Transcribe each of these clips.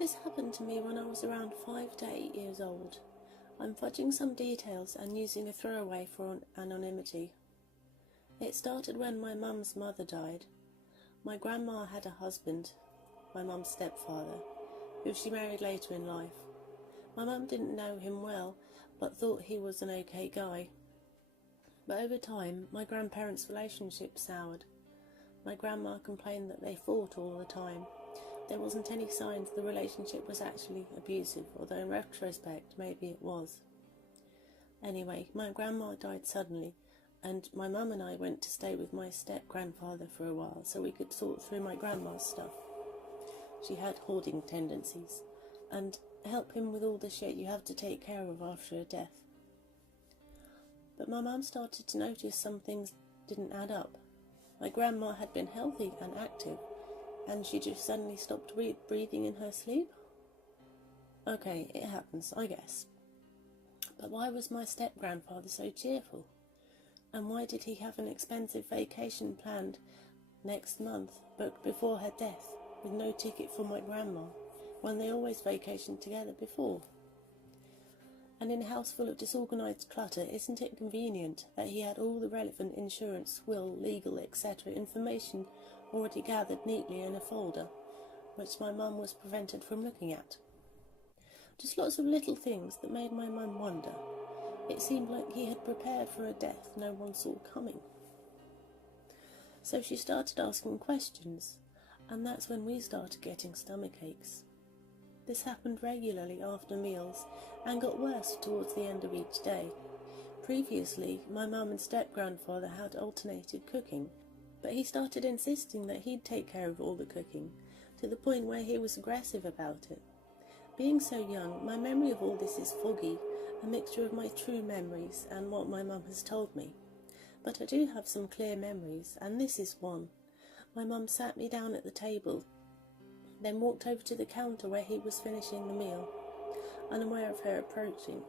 This happened to me when I was around 5 to 8 years old. I'm fudging some details and using a throwaway for anonymity. It started when my mum's mother died. My grandma had a husband, my mum's stepfather, who she married later in life. My mum didn't know him well, but thought he was an okay guy. But over time, my grandparents' relationship soured. My grandma complained that they fought all the time. There wasn't any signs the relationship was actually abusive, although in retrospect, maybe it was. Anyway, my grandma died suddenly, and my mum and I went to stay with my step-grandfather for a while so we could sort through my grandma's stuff. She had hoarding tendencies, and help him with all the shit you have to take care of after a death. But my mum started to notice some things didn't add up. My grandma had been healthy and active, and she just suddenly stopped breathing in her sleep? Okay, it happens, I guess. But why was my step-grandfather so cheerful? And why did he have an expensive vacation planned next month, booked before her death, with no ticket for my grandma, when they always vacationed together before? And in a house full of disorganised clutter, isn't it convenient that he had all the relevant insurance, will, legal, etc. information already gathered neatly in a folder, which my mum was prevented from looking at? Just lots of little things that made my mum wonder. It seemed like he had prepared for a death no one saw coming. So she started asking questions, and that's when we started getting stomach aches. This happened regularly after meals and got worse towards the end of each day. Previously, my mum and step-grandfather had alternated cooking, but he started insisting that he'd take care of all the cooking, to the point where he was aggressive about it. Being so young, my memory of all this is foggy, a mixture of my true memories and what my mum has told me. But I do have some clear memories, and this is one. My mum sat me down at the table, then walked over to the counter where he was finishing the meal, unaware of her approaching.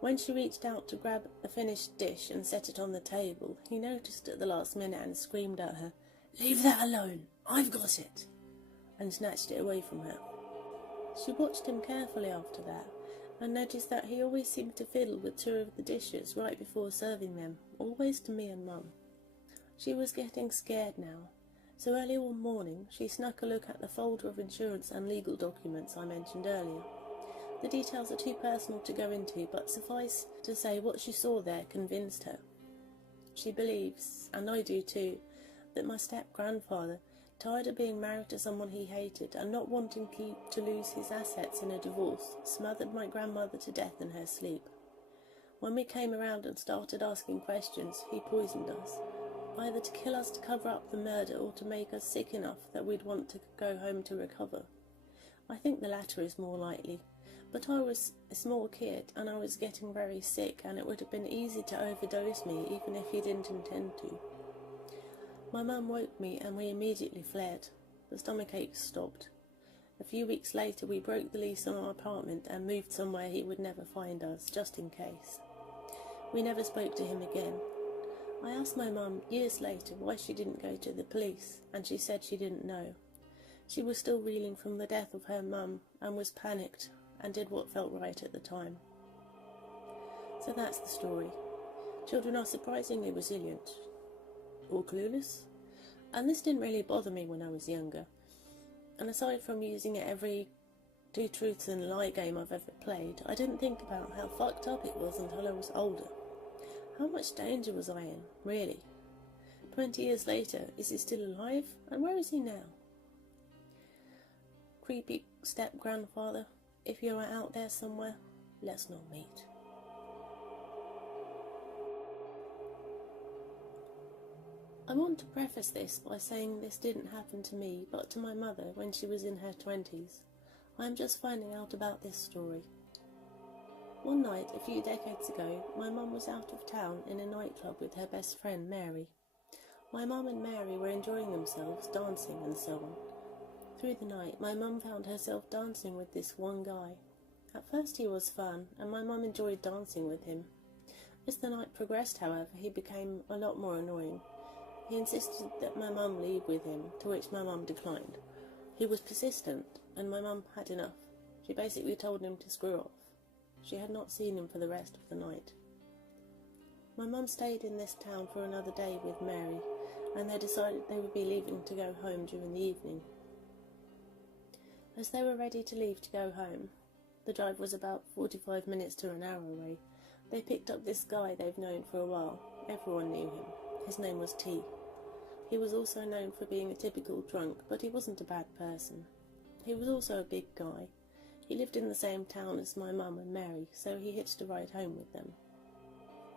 When she reached out to grab a finished dish and set it on the table, he noticed at the last minute and screamed at her, "Leave that alone, I've got it," and snatched it away from her. She watched him carefully after that, and noticed that he always seemed to fiddle with two of the dishes right before serving them, always to me and Mum. She was getting scared now, so early one morning she snuck a look at the folder of insurance and legal documents I mentioned earlier. The details are too personal to go into, but suffice to say what she saw there convinced her. She believes, and I do too, that my step-grandfather, tired of being married to someone he hated and not wanting to lose his assets in a divorce, smothered my grandmother to death in her sleep. When we came around and started asking questions, he poisoned us, either to kill us to cover up the murder or to make us sick enough that we'd want to go home to recover. I think the latter is more likely, but I was a small kid and I was getting very sick, and it would have been easy to overdose me even if he didn't intend to. My mum woke me and we immediately fled. The stomach aches stopped. A few weeks later we broke the lease on our apartment and moved somewhere he would never find us, just in case. We never spoke to him again. I asked my mum years later why she didn't go to the police, and she said she didn't know. She was still reeling from the death of her mum and was panicked and did what felt right at the time. So that's the story. Children are surprisingly resilient. Or clueless. And this didn't really bother me when I was younger. And aside from using it every two truths and a lie game I've ever played, I didn't think about how fucked up it was until I was older. How much danger was I in, really? 20 years later, is he still alive? And where is he now? Creepy step-grandfather, if you are out there somewhere, let's not meet. I want to preface this by saying this didn't happen to me, but to my mother when she was in her 20s. I am just finding out about this story. One night, a few decades ago, my mum was out of town in a nightclub with her best friend, Mary. My mum and Mary were enjoying themselves, dancing and so on. Through the night, my mum found herself dancing with this one guy. At first he was fun, and my mum enjoyed dancing with him. As the night progressed, however, he became a lot more annoying. He insisted that my mum leave with him, to which my mum declined. He was persistent, and my mum had enough. She basically told him to screw off. She had not seen him for the rest of the night. My mum stayed in this town for another day with Mary, and they decided they would be leaving to go home during the evening. As they were ready to leave to go home, the drive was about 45 minutes to an hour away, they picked up this guy they've known for a while. Everyone knew him. His name was T. He was also known for being a typical drunk, but he wasn't a bad person. He was also a big guy. He lived in the same town as my mum and Mary, so he hitched a ride home with them.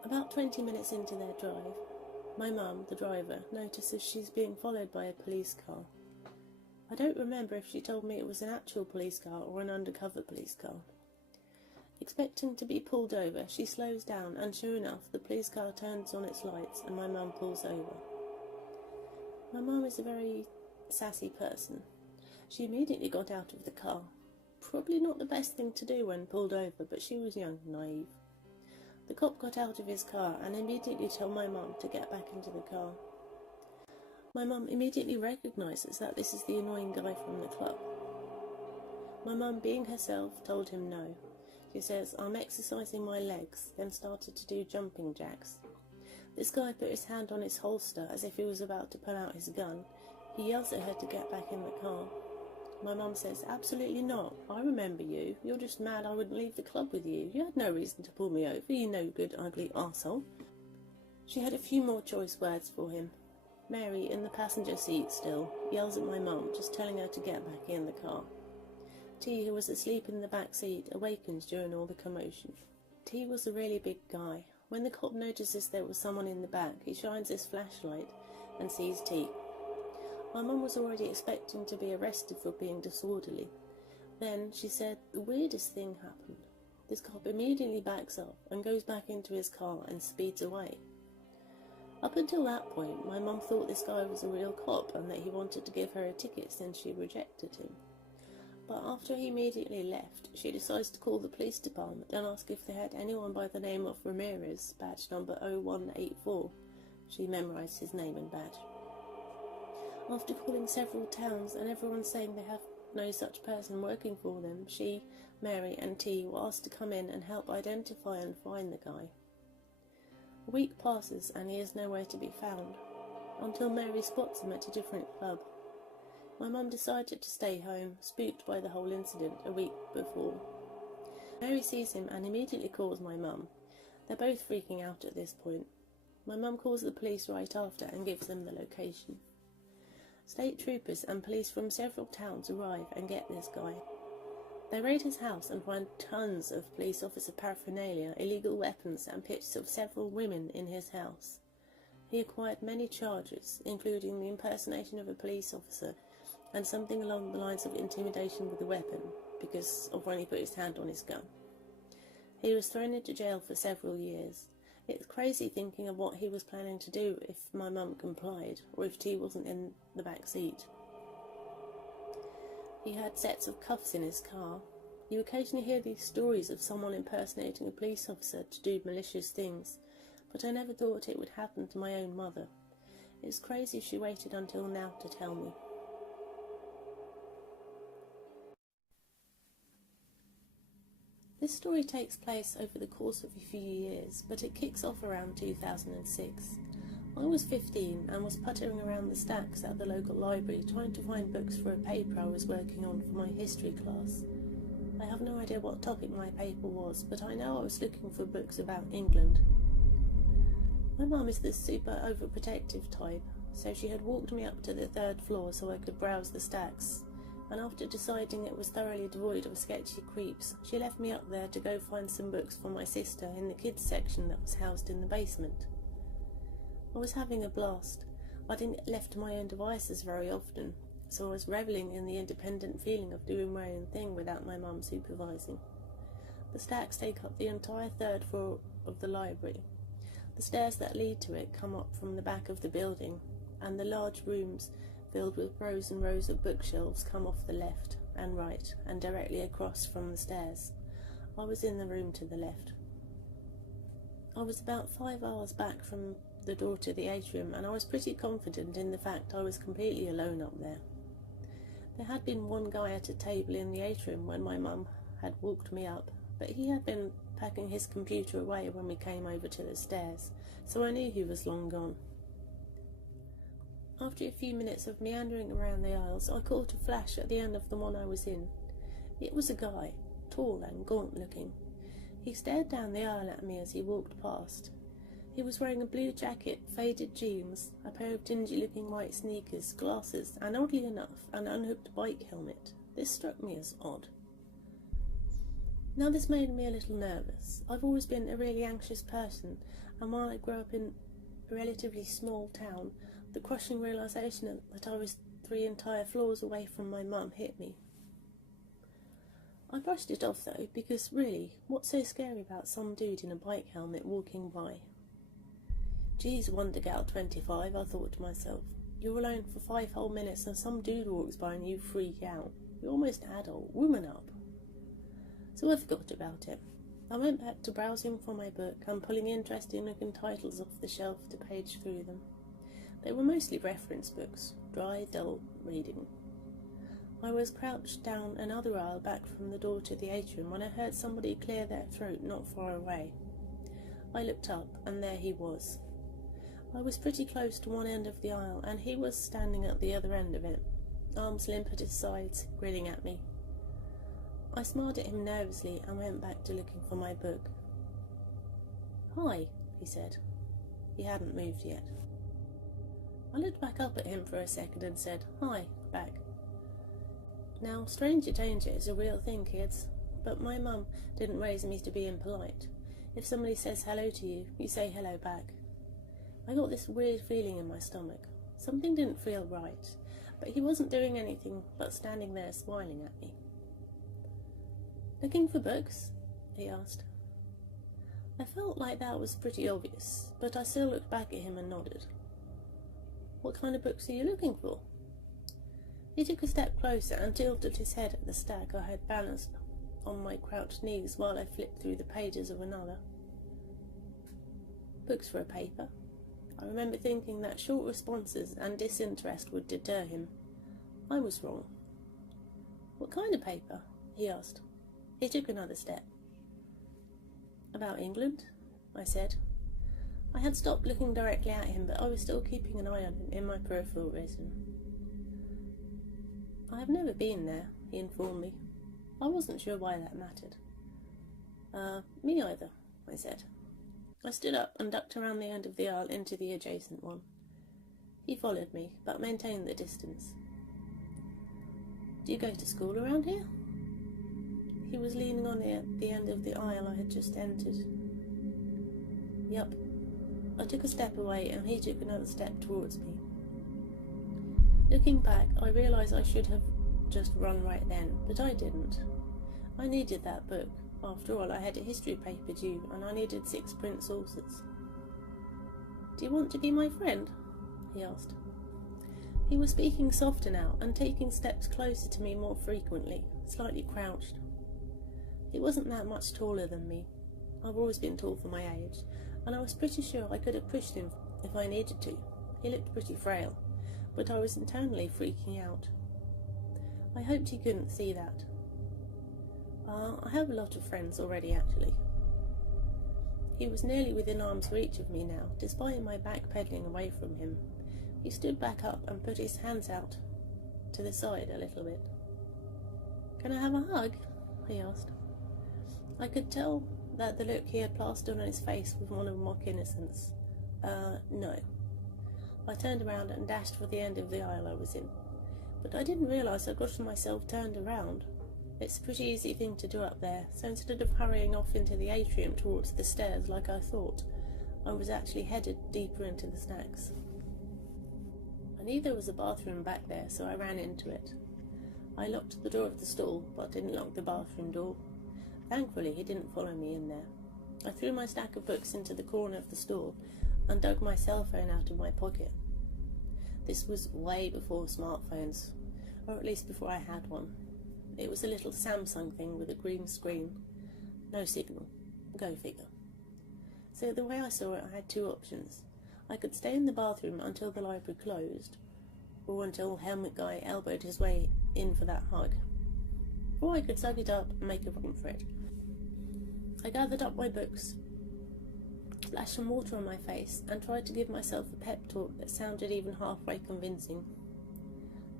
About 20 minutes into their drive, my mum, the driver, notices she's being followed by a police car. I don't remember if she told me it was an actual police car or an undercover police car. Expecting to be pulled over, she slows down, and sure enough, the police car turns on its lights and my mum pulls over. My mum is a very sassy person. She immediately got out of the car. Probably not the best thing to do when pulled over, but she was young and naive. The cop got out of his car and immediately told my mum to get back into the car. My mum immediately recognises that this is the annoying guy from the club. My mum, being herself, told him no. She says, "I'm exercising my legs," then started to do jumping jacks. This guy put his hand on his holster as if he was about to pull out his gun. He yells at her to get back in the car. My mum says, "Absolutely not. I remember you. You're just mad I wouldn't leave the club with you. You had no reason to pull me over, you no good, ugly arsehole." She had a few more choice words for him. Mary, in the passenger seat still, yells at my mum, just telling her to get back in the car. T, who was asleep in the back seat, awakens during all the commotion. T was a really big guy. When the cop notices there was someone in the back, he shines his flashlight and sees T. My mum was already expecting to be arrested for being disorderly. Then she said the weirdest thing happened. This cop immediately backs up and goes back into his car and speeds away. Up until that point, my mum thought this guy was a real cop and that he wanted to give her a ticket since she rejected him. But after he immediately left, she decides to call the police department and ask if they had anyone by the name of Ramirez, badge number 0184. She memorised his name and badge. After calling several towns and everyone saying they have no such person working for them, she, Mary and T were asked to come in and help identify and find the guy. A week passes and he is nowhere to be found, until Mary spots him at a different club. My mum decided to stay home, spooked by the whole incident a week before. Mary sees him and immediately calls my mum. They're both freaking out at this point. My mum calls the police right after and gives them the location. State troopers and police from several towns arrive and get this guy. They raid his house and find tons of police officer paraphernalia, illegal weapons and pictures of several women in his house. He acquired many charges, including the impersonation of a police officer and something along the lines of intimidation with a weapon, because of when he put his hand on his gun. He was thrown into jail for several years. It's crazy thinking of what he was planning to do if my mum complied, or if T wasn't in the back seat. He had sets of cuffs in his car. You occasionally hear these stories of someone impersonating a police officer to do malicious things, but I never thought it would happen to my own mother. It's crazy she waited until now to tell me. This story takes place over the course of a few years, but it kicks off around 2006. I was 15 and was puttering around the stacks at the local library trying to find books for a paper I was working on for my history class. I have no idea what topic my paper was, but I know I was looking for books about England. My mum is the super overprotective type, so she had walked me up to the 3rd floor so I could browse the stacks, and after deciding it was thoroughly devoid of sketchy creeps, she left me up there to go find some books for my sister in the kids section that was housed in the basement. I was having a blast. I didn't get left to my own devices very often, so I was revelling in the independent feeling of doing my own thing without my mum supervising. The stacks take up the entire 3rd floor of the library. The stairs that lead to it come up from the back of the building, and the large rooms filled with rows and rows of bookshelves come off the left and right and directly across from the stairs. I was in the room to the left. I was about 5 hours back from the door to the atrium, and I was pretty confident in the fact I was completely alone up there. There had been one guy at a table in the atrium when my mum had walked me up, but he had been packing his computer away when we came over to the stairs, so I knew he was long gone. After a few minutes of meandering around the aisles, I caught a flash at the end of the one I was in. It was a guy, tall and gaunt-looking. He stared down the aisle at me as he walked past. He was wearing a blue jacket, faded jeans, a pair of dingy-looking white sneakers, glasses, and oddly enough, an unhooked bike helmet. This struck me as odd. Now this made me a little nervous. I've always been a really anxious person, and while I grew up in a relatively small town, the crushing realisation that I was 3 entire floors away from my mum hit me. I brushed it off though, because really, what's so scary about some dude in a bike helmet walking by? Geez, Wonder Gal 25, I thought to myself. You're alone for 5 whole minutes and some dude walks by and you freak out. You're almost adult. Woman up. So I forgot about it. I went back to browsing for my book and pulling interesting looking titles off the shelf to page through them. They were mostly reference books, dry, dull reading. I was crouched down another aisle back from the door to the atrium when I heard somebody clear their throat not far away. I looked up and there he was. I was pretty close to one end of the aisle, and he was standing at the other end of it, arms limp at his sides, grinning at me. I smiled at him nervously and went back to looking for my book. "Hi," he said. He hadn't moved yet. I looked back up at him for a second and said, "Hi," back. Now, stranger danger is a real thing, kids, but my mum didn't raise me to be impolite. If somebody says hello to you, you say hello back. I got this weird feeling in my stomach. Something didn't feel right, but he wasn't doing anything but standing there smiling at me. "Looking for books?" he asked. I felt like that was pretty obvious, but I still looked back at him and nodded. "What kind of books are you looking for?" He took a step closer and tilted his head at the stack I had balanced on my crouched knees while I flipped through the pages of another. Books for a paper. I remember thinking that short responses and disinterest would deter him. I was wrong. "What kind of paper?" he asked. He took another step. "About England?" I said. I had stopped looking directly at him, but I was still keeping an eye on him in my peripheral vision. "I have never been there," he informed me. I wasn't sure why that mattered. Me either," I said. I stood up and ducked around the end of the aisle into the adjacent one. He followed me, but maintained the distance. "Do you go to school around here?" He was leaning on the end of the aisle I had just entered. "Yup." I took a step away and he took another step towards me. Looking back, I realised I should have just run right then, but I didn't. I needed that book. After all, I had a history paper due, and I needed 6 print sources. "Do you want to be my friend?" he asked. He was speaking softer now, and taking steps closer to me more frequently, slightly crouched. He wasn't that much taller than me. I've always been tall for my age, and I was pretty sure I could have pushed him if I needed to. He looked pretty frail, but I was internally freaking out. I hoped he couldn't see that. I have a lot of friends already, actually. He was nearly within arm's reach of me now, despite my backpedaling away from him. He stood back up and put his hands out to the side a little bit. "Can I have a hug?" he asked. I could tell that the look he had plastered on his face was one of mock innocence. No. I turned around and dashed for the end of the aisle I was in, but I didn't realise I'd gotten myself turned around. It's a pretty easy thing to do up there, so instead of hurrying off into the atrium towards the stairs like I thought, I was actually headed deeper into the stacks. I knew there was a bathroom back there, so I ran into it. I locked the door of the stall, but didn't lock the bathroom door. Thankfully, he didn't follow me in there. I threw my stack of books into the corner of the stall and dug my cell phone out of my pocket. This was way before smartphones, or at least before I had one. It was a little Samsung thing with a green screen. No signal. Go figure. So the way I saw it, I had 2 options. I could stay in the bathroom until the library closed, or until Helmet Guy elbowed his way in for that hug. Before I could suck it up and make a run for it, I gathered up my books, splashed some water on my face, and tried to give myself a pep talk that sounded even halfway convincing.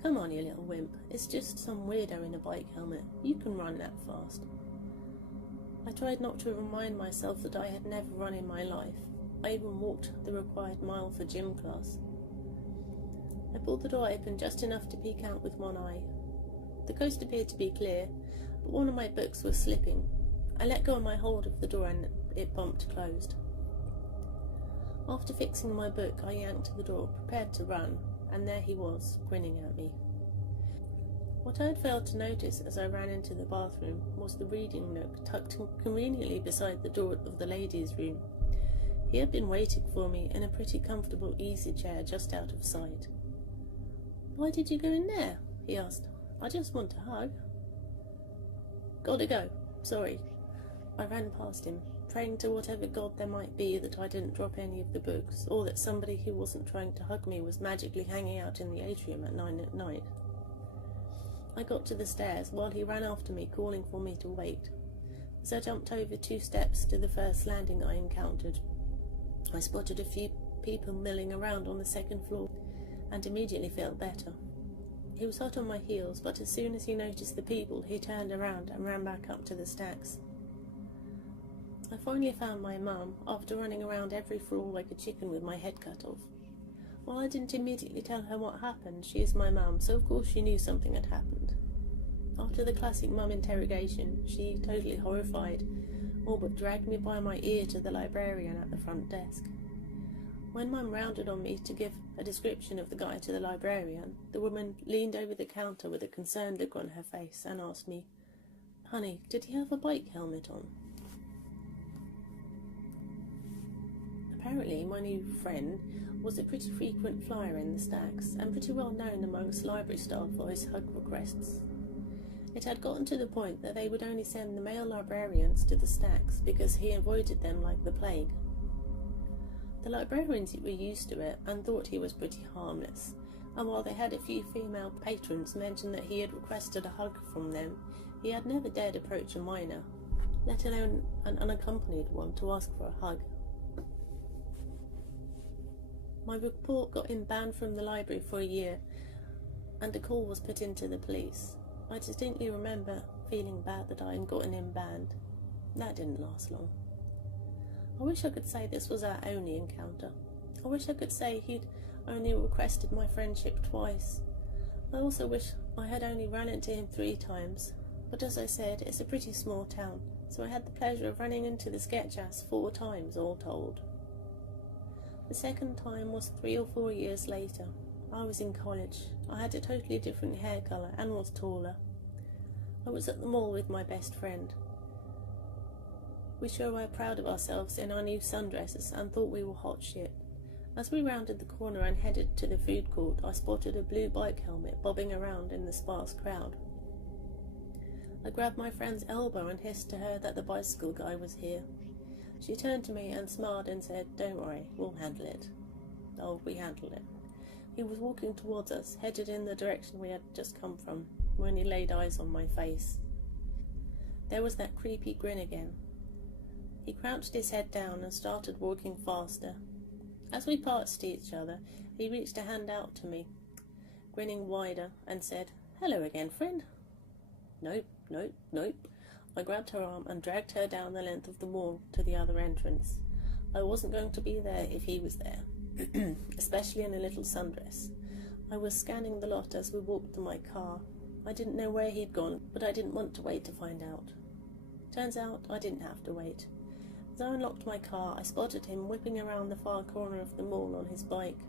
Come on, you little wimp. It's just some weirdo in a bike helmet. You can run that fast. I tried not to remind myself that I had never run in my life. I even walked the required mile for gym class. I pulled the door open just enough to peek out with one eye. The coast appeared to be clear, but one of my books was slipping. I let go of my hold of the door and it bumped closed. After fixing my book, I yanked the door, prepared to run, and there he was, grinning at me. What I had failed to notice as I ran into the bathroom was the reading nook tucked conveniently beside the door of the ladies' room. He had been waiting for me in a pretty comfortable easy chair just out of sight. "Why did you go in there?" he asked. "I just want a hug." "Gotta go. Sorry." I ran past him, praying to whatever god there might be that I didn't drop any of the books, or that somebody who wasn't trying to hug me was magically hanging out in the atrium at 9 at night. I got to the stairs while he ran after me, calling for me to wait. As I jumped over 2 steps to the first landing I encountered, I spotted a few people milling around on the second floor and immediately felt better. He was hot on my heels, but as soon as he noticed the people, he turned around and ran back up to the stacks. I finally found my mum, after running around every floor like a chicken with my head cut off. While I didn't immediately tell her what happened, she is my mum, so of course she knew something had happened. After the classic mum interrogation, she, totally horrified, all but dragged me by my ear to the librarian at the front desk. When Mum rounded on me to give a description of the guy to the librarian, the woman leaned over the counter with a concerned look on her face and asked me, "Honey, did he have a bike helmet on?" Apparently, my new friend was a pretty frequent flyer in the stacks, and pretty well known amongst library staff for his hug requests. It had gotten to the point that they would only send the male librarians to the stacks because he avoided them like the plague. The librarians were used to it and thought he was pretty harmless, and while they had a few female patrons mention that he had requested a hug from them, he had never dared approach a minor, let alone an unaccompanied one, to ask for a hug. My report got him banned from the library for a year, and a call was put into the police. I distinctly remember feeling bad that I had gotten him banned. That didn't last long. I wish I could say this was our only encounter. I wish I could say he'd only requested my friendship twice. I also wish I had only run into him 3 times. But as I said, it's a pretty small town, so I had the pleasure of running into the sketch ass 4 times, all told. The second time was 3 or 4 years later. I was in college. I had a totally different hair colour and was taller. I was at the mall with my best friend. We sure were proud of ourselves in our new sundresses and thought we were hot shit. As we rounded the corner and headed to the food court, I spotted a blue bike helmet bobbing around in the sparse crowd. I grabbed my friend's elbow and hissed to her that the bicycle guy was here. She turned to me and smiled and said, "Don't worry, we'll handle it." Oh, we handled it. He was walking towards us, headed in the direction we had just come from, when he laid eyes on my face. There was that creepy grin again. He crouched his head down and started walking faster. As we passed each other, he reached a hand out to me, grinning wider, and said, "Hello again, friend." Nope, nope, nope. I grabbed her arm and dragged her down the length of the mall to the other entrance. I wasn't going to be there if he was there, especially in a little sundress. I was scanning the lot as we walked to my car. I didn't know where he'd gone, but I didn't want to wait to find out. Turns out I didn't have to wait. As I unlocked my car, I spotted him whipping around the far corner of the mall on his bike.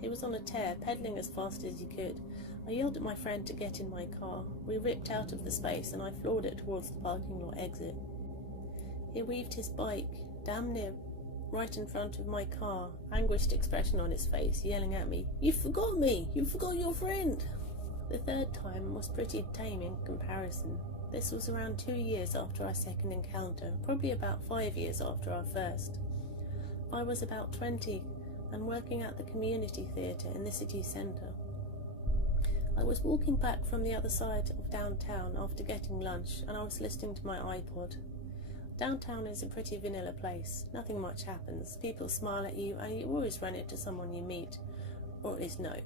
He was on a tear, pedaling as fast as he could. I yelled at my friend to get in my car. We ripped out of the space and I floored it towards the parking lot exit. He weaved his bike, damn near right in front of my car, anguished expression on his face, yelling at me, "You forgot me! You forgot your friend!" The third time was pretty tame in comparison. This was around 2 years after our second encounter, probably about 5 years after our first. I was about 20 and working at the community theatre in the city centre. I was walking back from the other side of downtown after getting lunch, and I was listening to my iPod. Downtown is a pretty vanilla place. Nothing much happens. People smile at you, and you always run into someone you meet, or at least know.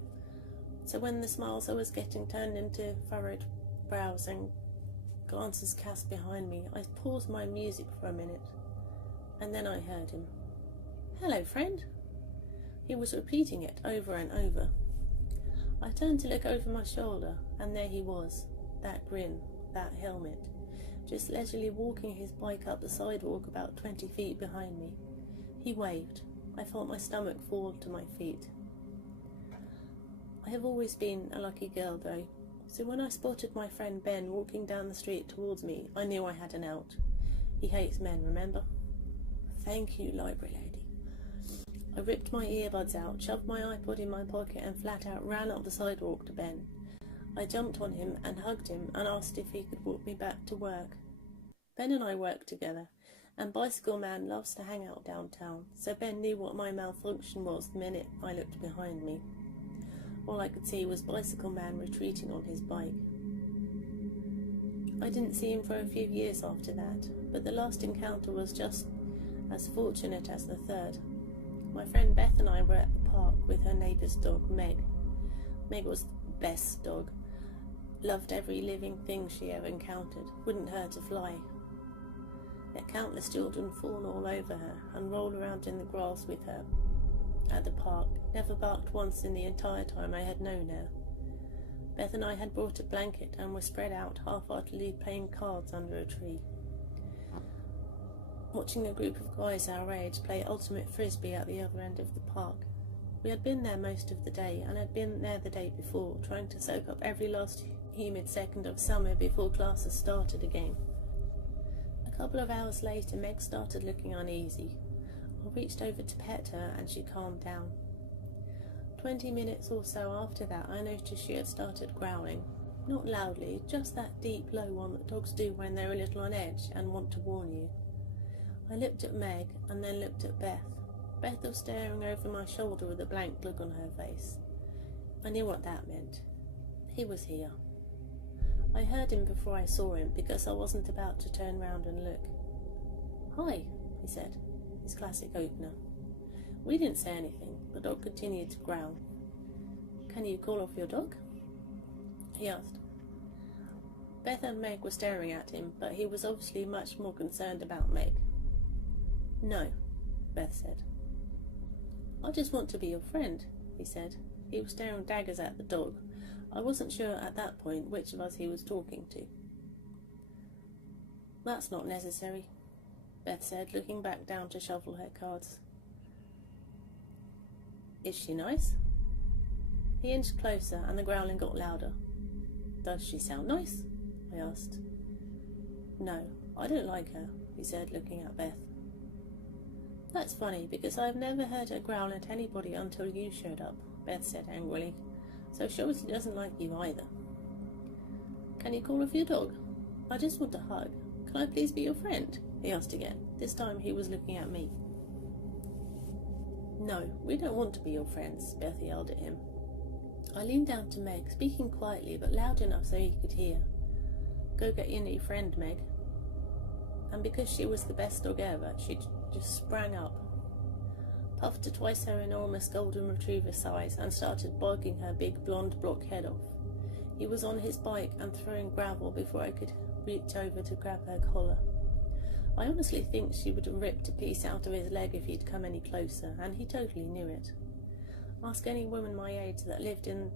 So when the smiles I was getting turned into furrowed brows and glances cast behind me, I paused my music for a minute, and then I heard him. "Hello, friend." He was repeating it over and over. I turned to look over my shoulder, and there he was, that grin, that helmet, just leisurely walking his bike up the sidewalk about 20 feet behind me. He waved. I felt my stomach fall to my feet. I have always been a lucky girl, though, so when I spotted my friend Ben walking down the street towards me, I knew I had an out. He hates men, remember? "Thank you, library lady." I ripped my earbuds out, shoved my iPod in my pocket, and flat out ran up the sidewalk to Ben. I jumped on him and hugged him and asked if he could walk me back to work. Ben and I work together, and Bicycle Man loves to hang out downtown, so Ben knew what my malfunction was the minute I looked behind me. All I could see was Bicycle Man retreating on his bike. I didn't see him for a few years after that, but the last encounter was just as fortunate as the third. My friend Beth and I were at the park with her neighbour's dog, Meg. Meg was Beth's dog. Loved every living thing she ever encountered. Wouldn't hurt a fly. Yet countless children fawn all over her and roll around in the grass with her at the park. Never barked once in the entire time I had known her. Beth and I had brought a blanket and were spread out half-heartedly playing cards under a tree, watching a group of guys our age play ultimate frisbee at the other end of the park. We had been there most of the day, and had been there the day before, trying to soak up every last humid second of summer before classes started again. A couple of hours later, Meg started looking uneasy. I reached over to pet her, and she calmed down. 20 minutes or so after that, I noticed she had started growling. Not loudly, just that deep, low one that dogs do when they're a little on edge and want to warn you. I looked at Meg, and then looked at Beth. Beth was staring over my shoulder with a blank look on her face. I knew what that meant. He was here. I heard him before I saw him, because I wasn't about to turn round and look. "Hi," he said, his classic opener. We didn't say anything. The dog continued to growl. "Can you call off your dog?" he asked. Beth and Meg were staring at him, but he was obviously much more concerned about Meg. "No," Beth said. "I just want to be your friend," he said. He was staring daggers at the dog. I wasn't sure at that point which of us he was talking to. "That's not necessary," Beth said, looking back down to shuffle her cards. "Is she nice?" He inched closer, and the growling got louder. "Does she sound nice?" I asked. "No, I don't like her," he said, looking at Beth. "That's funny, because I've never heard her growl at anybody until you showed up," Beth said angrily. "So she obviously doesn't like you either." "Can you call off your dog? I just want a hug. Can I please be your friend?" he asked again. This time he was looking at me. "No, we don't want to be your friends," Beth yelled at him. I leaned down to Meg, speaking quietly but loud enough so he could hear. "Go get your new friend, Meg." And because she was the best dog ever, she just sprang up, puffed to twice her enormous golden retriever size, and started bogging her big blonde block head off. He was on his bike and throwing gravel before I could reach over to grab her collar. I honestly think she would have ripped a piece out of his leg if he'd come any closer, and he totally knew it. Ask any woman my age that lived in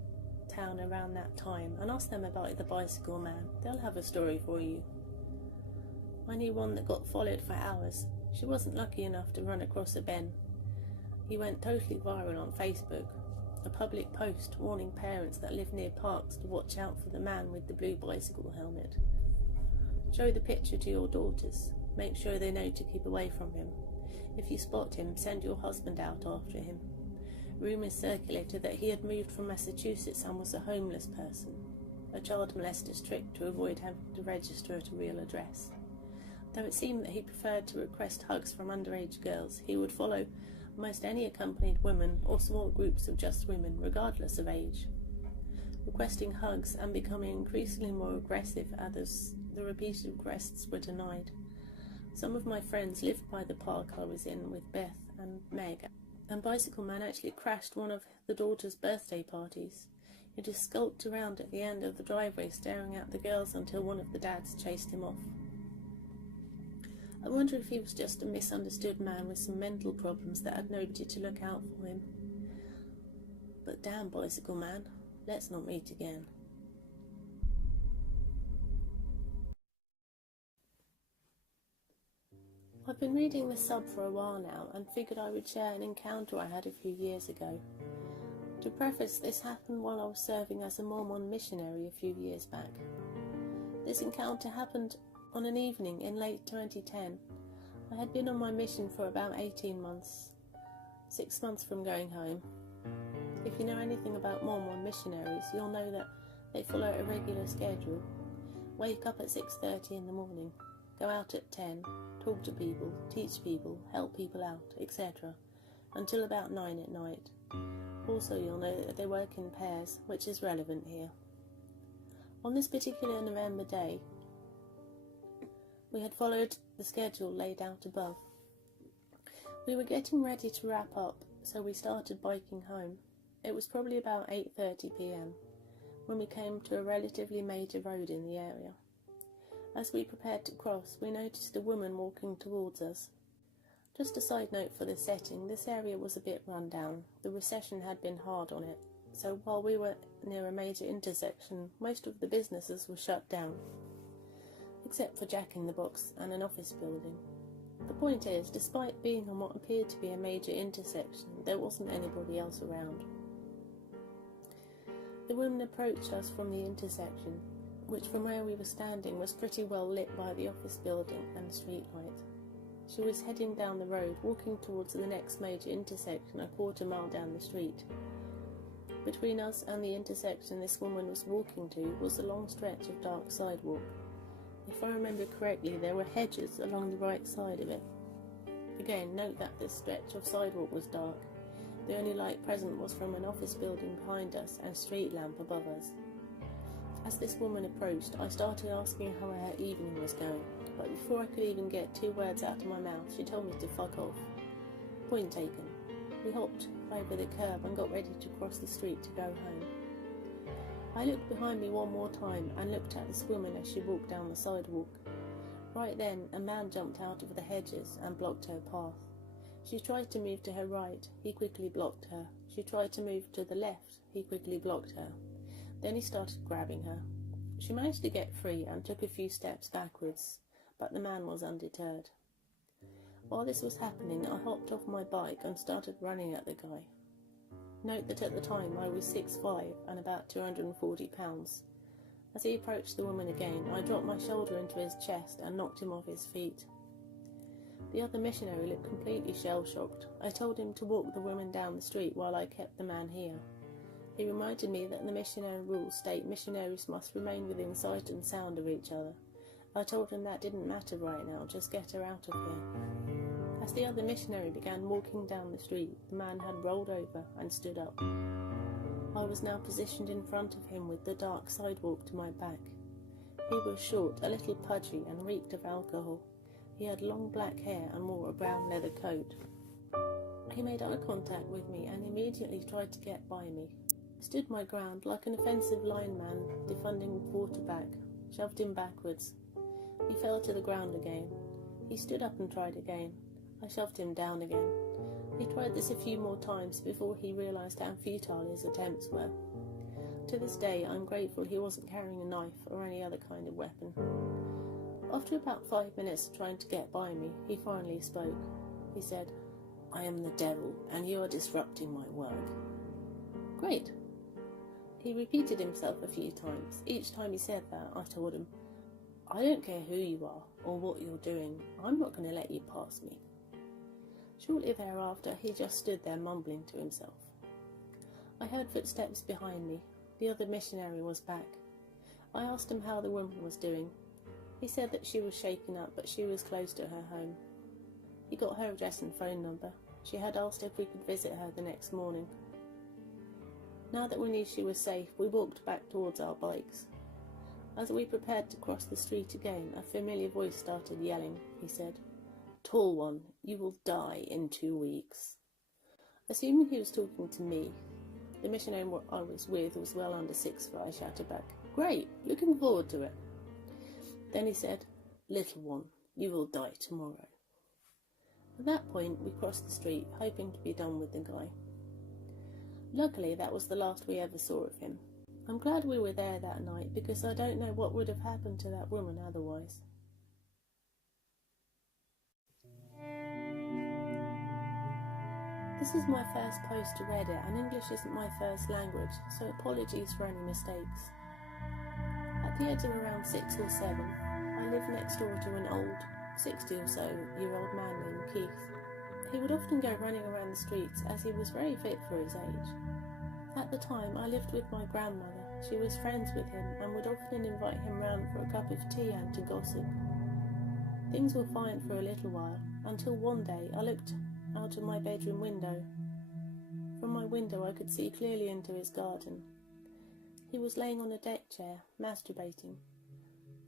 town around that time, and ask them about the Bicycle Man. They'll have a story for you. I knew one that got followed for hours. She wasn't lucky enough to run across a Ben. He went totally viral on Facebook. A public post warning parents that live near parks to watch out for the man with the blue bicycle helmet. Show the picture to your daughters. Make sure they know to keep away from him. If you spot him, send your husband out after him. Rumours circulated that he had moved from Massachusetts and was a homeless person, a child molester's trick to avoid having to register at a real address. Though it seemed that he preferred to request hugs from underage girls, he would follow almost any accompanied woman or small groups of just women, regardless of age. requesting hugs and becoming increasingly more aggressive as the repeated requests were denied. Some of my friends lived by the park I was in with Beth and Meg, and Bicycle Man actually crashed one of the daughter's birthday parties. He just skulked around at the end of the driveway staring at the girls until one of the dads chased him off. I wonder if he was just a misunderstood man with some mental problems that had nobody to look out for him. But damn, Bicycle Man, let's not meet again. I've been reading the sub for a while now and figured I would share an encounter I had a few years ago. To preface, this happened while I was serving as a Mormon missionary a few years back. This encounter happened on an evening in late 2010. I had been on my mission for about 18 months, 6 months from going home. If you know anything about Mormon missionaries, you'll know that they follow a regular schedule. Wake up at 6:30 in the morning, go out at 10, talk to people, teach people, help people out, etc., until about 9 at night. Also, you'll know that they work in pairs, which is relevant here. On this particular November day, we had followed the schedule laid out above. We were getting ready to wrap up, so we started biking home. It was probably about 8:30 p.m. when we came to a relatively major road in the area. As we prepared to cross, we noticed a woman walking towards us. Just a side note for the setting, this area was a bit run down. The recession had been hard on it, so while we were near a major intersection, most of the businesses were shut down, except for Jack in the Box and an office building. The point is, despite being on what appeared to be a major intersection, there wasn't anybody else around. The woman approached us from the intersection, which from where we were standing was pretty well lit by the office building and street light. She was heading down the road, walking towards the next major intersection a quarter mile down the street. Between us and the intersection this woman was walking to was a long stretch of dark sidewalk. If I remember correctly, there were hedges along the right side of it. Again, note that this stretch of sidewalk was dark. The only light present was from an office building behind us and street lamp above us. As this woman approached, I started asking how her evening was going, but before I could even get 2 words out of my mouth, she told me to fuck off. Point taken. We hopped over the curb and got ready to cross the street to go home. I looked behind me one more time and looked at this woman as she walked down the sidewalk. Right then, a man jumped out of the hedges and blocked her path. She tried to move to her right, he quickly blocked her. She tried to move to the left, he quickly blocked her. Then he started grabbing her. She managed to get free and took a few steps backwards, but the man was undeterred. While this was happening, I hopped off my bike and started running at the guy. Note that at the time I was 6'5" and about 240 pounds. As he approached the woman again, I dropped my shoulder into his chest and knocked him off his feet. The other missionary looked completely shell-shocked. I told him to walk the woman down the street while I kept the man here. He reminded me that the missionary rules state missionaries must remain within sight and sound of each other. I told him that didn't matter right now, just get her out of here. As the other missionary began walking down the street, the man had rolled over and stood up. I was now positioned in front of him with the dark sidewalk to my back. He was short, a little pudgy, and reeked of alcohol. He had long black hair and wore a brown leather coat. He made eye contact with me and immediately tried to get by me. I stood my ground like an offensive lineman defending a quarterback, shoved him backwards. He fell to the ground again. He stood up and tried again. I shoved him down again. He tried this a few more times before he realised how futile his attempts were. To this day, I'm grateful he wasn't carrying a knife or any other kind of weapon. After about 5 minutes of trying to get by me, he finally spoke. He said, "I am the devil, and you are disrupting my work." Great. He repeated himself a few times. Each time he said that, I told him, "I don't care who you are or what you're doing. I'm not going to let you pass me." Shortly thereafter, he just stood there mumbling to himself. I heard footsteps behind me. The other missionary was back. I asked him how the woman was doing. He said that she was shaken up, but she was close to her home. He got her address and phone number. She had asked if we could visit her the next morning. Now that we knew she was safe, we walked back towards our bikes. As we prepared to cross the street again, a familiar voice started yelling. He said, "Tall one, you will die in 2 weeks." Assuming he was talking to me, the missionary I was with was well under 6 foot. I shouted back, "Great, looking forward to it." Then he said, "Little one, you will die tomorrow." At that point, we crossed the street, hoping to be done with the guy. Luckily, that was the last we ever saw of him. I'm glad we were there that night, because I don't know what would have happened to that woman otherwise. This is my first post to Reddit, and English isn't my first language, so apologies for any mistakes. At the age of around 6 or 7, I lived next door to an old, 60 or so year old man named Keith. He would often go running around the streets as he was very fit for his age. At the time, I lived with my grandmother. She was friends with him and would often invite him round for a cup of tea and to gossip. Things were fine for a little while, until one day I looked out of my bedroom window. From my window I could see clearly into his garden. He was laying on a deck chair, masturbating.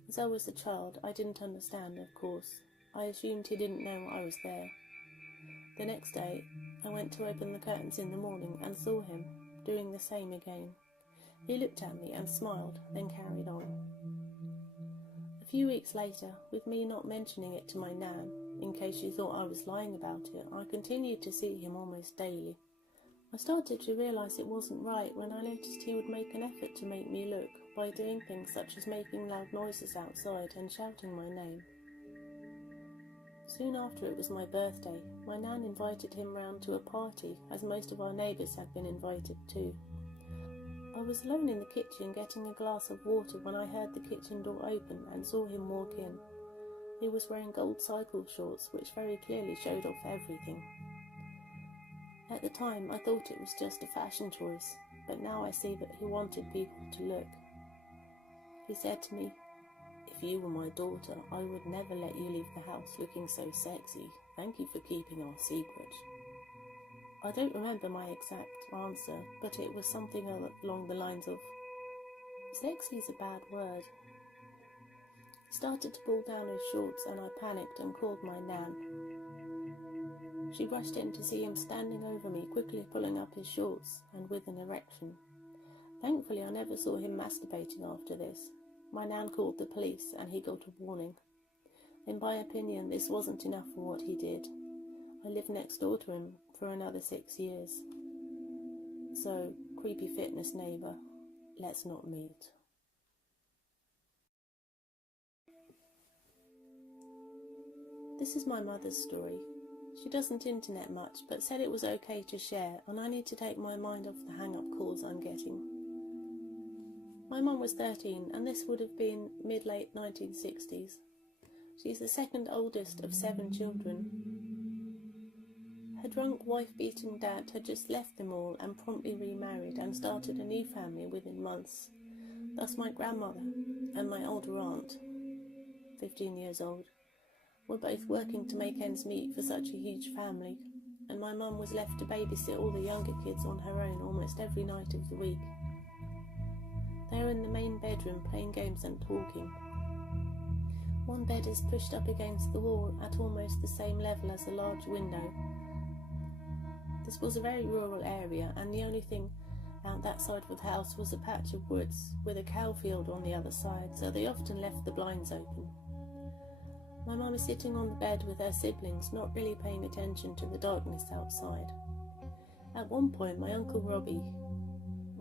As I was a child, I didn't understand, of course. I assumed he didn't know I was there. The next day, I went to open the curtains in the morning and saw him doing the same again. He looked at me and smiled, then carried on. A few weeks later, with me not mentioning it to my nan, in case she thought I was lying about it, I continued to see him almost daily. I started to realise it wasn't right when I noticed he would make an effort to make me look by doing things such as making loud noises outside and shouting my name. Soon after it was my birthday, my nan invited him round to a party, as most of our neighbours had been invited too. I was alone in the kitchen getting a glass of water when I heard the kitchen door open and saw him walk in. He was wearing gold cycle shorts, which very clearly showed off everything. At the time, I thought it was just a fashion choice, but now I see that he wanted people to look. He said to me, "If you were my daughter, I would never let you leave the house looking so sexy. Thank you for keeping our secret." I don't remember my exact answer, but it was something along the lines of, "Sexy is a bad word." He started to pull down his shorts and I panicked and called my nan. She rushed in to see him standing over me, quickly pulling up his shorts and with an erection. Thankfully, I never saw him masturbating after this. My nan called the police and he got a warning. In my opinion, this wasn't enough for what he did. I lived next door to him for another 6 years. So, creepy fitness neighbour, let's not meet. This is my mother's story. She doesn't internet much, but said it was okay to share, and I need to take my mind off the hang-up calls I'm getting. My mum was 13, and this would have been mid-late 1960s. She's the second oldest of 7 children. Her drunk, wife-beating dad had just left them all and promptly remarried and started a new family within months. Thus my grandmother and my older aunt, 15 years old, were both working to make ends meet for such a huge family, and my mum was left to babysit all the younger kids on her own almost every night of the week. They were in the main bedroom playing games and talking. One bed is pushed up against the wall at almost the same level as a large window. This was a very rural area, and the only thing out that side of the house was a patch of woods with a cow field on the other side, so they often left the blinds open. My mum is sitting on the bed with her siblings, not really paying attention to the darkness outside. At one point, my Uncle Robbie,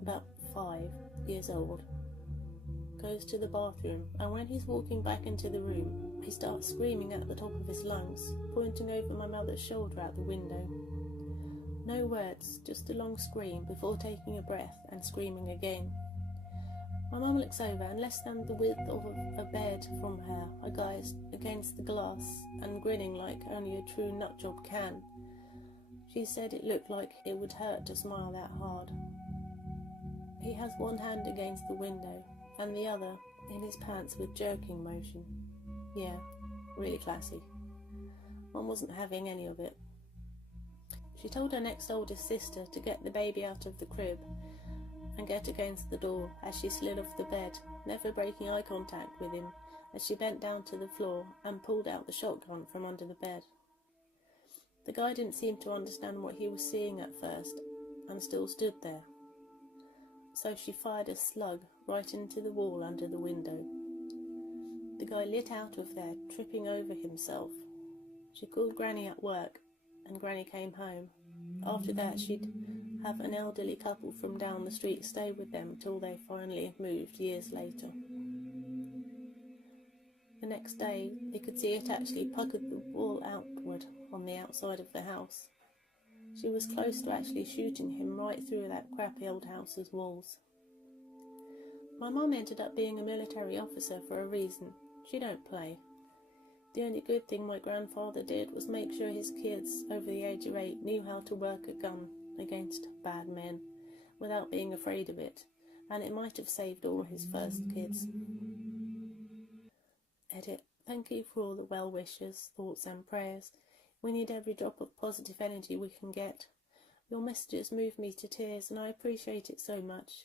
about 5 years old, goes to the bathroom, and when he's walking back into the room, he starts screaming at the top of his lungs, pointing over my mother's shoulder out the window. No words, just a long scream before taking a breath and screaming again. My mum looks over, and less than the width of a bed from her, a guy against the glass and grinning like only a true nutjob can. She said it looked like it would hurt to smile that hard. He has one hand against the window and the other in his pants with jerking motion. Yeah, really classy. Mum wasn't having any of it. She told her next oldest sister to get the baby out of the crib, and get against the door as she slid off the bed, never breaking eye contact with him as she bent down to the floor and pulled out the shotgun from under the bed. The guy didn't seem to understand what he was seeing at first and still stood there. So she fired a slug right into the wall under the window. The guy lit out of there, tripping over himself. She called Granny at work, and Granny came home. After that, she'd have an elderly couple from down the street stay with them till they finally moved years later. The next day, they could see it actually puckered the wall outward on the outside of the house. She was close to actually shooting him right through that crappy old house's walls. My mum ended up being a military officer for a reason. She don't play. The only good thing my grandfather did was make sure his kids over the age of 8 knew how to work a gun against bad men without being afraid of it, and it might have saved all his first kids. Edit. Thank you for all the well wishes, thoughts and prayers. We need every drop of positive energy we can get. Your messages move me to tears and I appreciate it so much.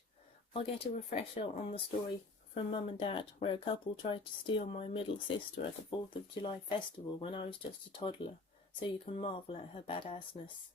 I'll get a refresher on the story from Mum and Dad where a couple tried to steal my middle sister at a 4th of July festival when I was just a toddler, so you can marvel at her badassness.